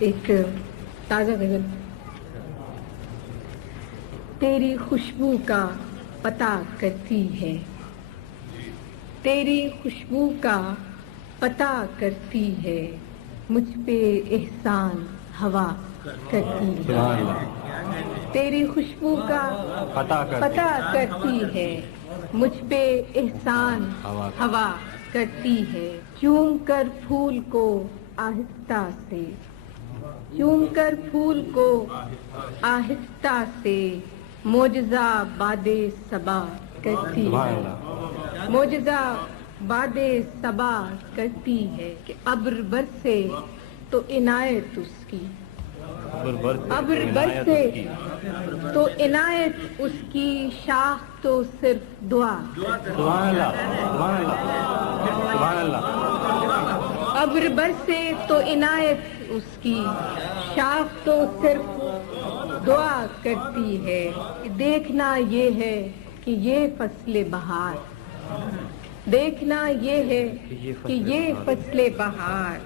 ایک تازہ غزل. تیری خوشبو کا پتہ کرتی ہے، تیری خوشبو کا پتہ کرتی ہے، مجھ پہ احسان ہوا کرتی ہے. تیری خوشبو کا پتہ کرتی ہے، مجھ پہ احسان ہوا کرتی ہے. چوم کر پھول کو آہستہ سے، چوم کر پھول کو آہستہ سے، معجزہ باد صبا کرتی ہے. معجزہ باد صبا کرتی ہے کہ ابر برسے تو عنایت اس کی، ابر برسے تو عنایت اس کی، شاخ تو صرف دعا. سبحان اللہ سبحان اللہ سبحان اللہ. ابر برسے تو عنایت اس کی، شاخ تو صرف دعا کرتی ہے. دیکھنا یہ ہے کہ یہ فصل بہار، دیکھنا یہ ہے کہ یہ فصل بہار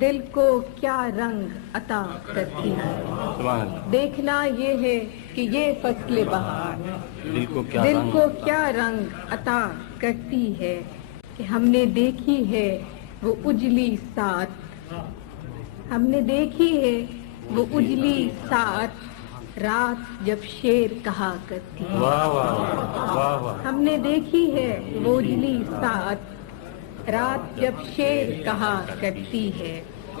دل کو کیا رنگ عطا کرتی ہے. دیکھنا یہ ہے کہ یہ فصل بہار دل کو کیا رنگ عطا کرتی ہے. کہ ہم نے دیکھی ہے وہ اجلی ساعت، ہم نے دیکھی ہے وہ اجلی ساعت، رات جب شیر کہا کرتی ہے. ہم نے دیکھی ہے وہ اجلی ساعت، رات جب شیر کہا کرتی ہے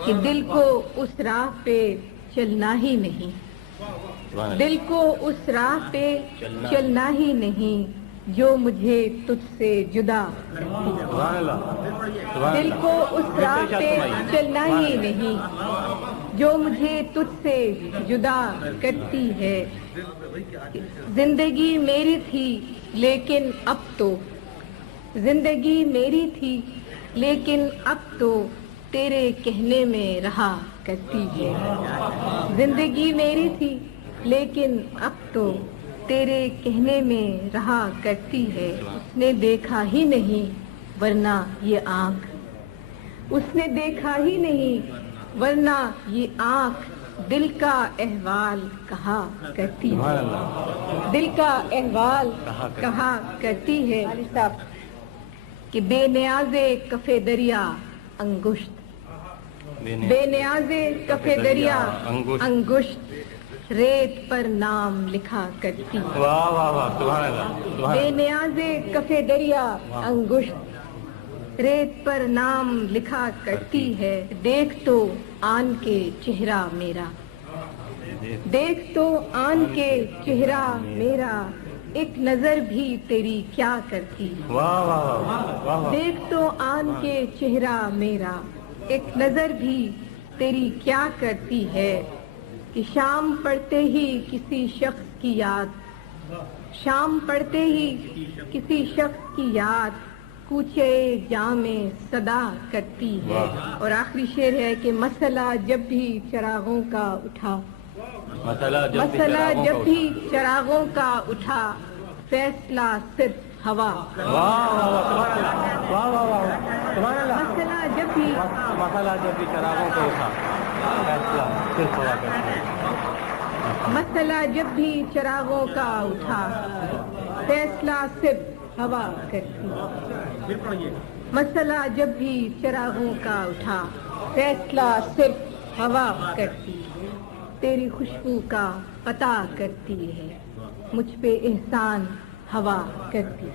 کہ دل کو اس راہ پہ چلنا ہی نہیں، دل کو اس راہ پہ چلنا ہی نہیں جو مجھے تجھ سے جدا کرتی ہے. دل کو اس راہ پہ چلنا ہی نہیں جو مجھے تجھ سے جدا کرتی ہے. زندگی میری تھی لیکن اب تو، زندگی میری تھی لیکن اب تو تیرے کہنے میں رہا کرتی ہے. زندگی میری تھی لیکن اب تو تیرے کہنے میں رہا کرتی ہے. اس نے دیکھا ہی نہیں ورنہ یہ آنکھ، اس نے دیکھا ہی نہیں ورنہ یہ آنکھ دل کا احوال کہا کرتی ہے. دل کا احوال کہا کرتی ہے کہ بے نیاز کف دریا انگشت، بے نیاز کف دریا انگشت، ریت پر نام لکھا کرتی ہے. بے نیاز کف دریا انگشت، ریت پر نام لکھا کرتی ہے. دیکھ تو آن کے چہرہ میرا، دیکھ تو آن کے چہرہ میرا، ایک نظر بھی تیری کیا کرتی ہے. دیکھ تو آن کے چہرہ میرا، ایک نظر بھی تیری کیا کرتی ہے. کہ شام پڑتے ہی کسی شخص کی یاد، شام پڑتے ہی کسی شخص کی یاد کوچے جام صدا کرتی ہے. اور آخری شعر ہے کہ مسئلہ جب بھی چراغوں کا اٹھا، مسئلہ جب بھی چراغوں کا اٹھا، فیصلہ صرف ہوا. مسئلہ جب بھی چراغوں کو اٹھا، فیصلہ صرف ہوا کرتا ہے. مسئلہ جب بھی چراغوں کا اٹھا، فیصلہ صرف ہوا کرتی. مسئلہ جب بھی چراغوں کا اٹھا، فیصلہ صرف ہوا کرتی. تیری خوشبو کا پتہ کرتی ہے، مجھ پہ احسان ہوا کرتی.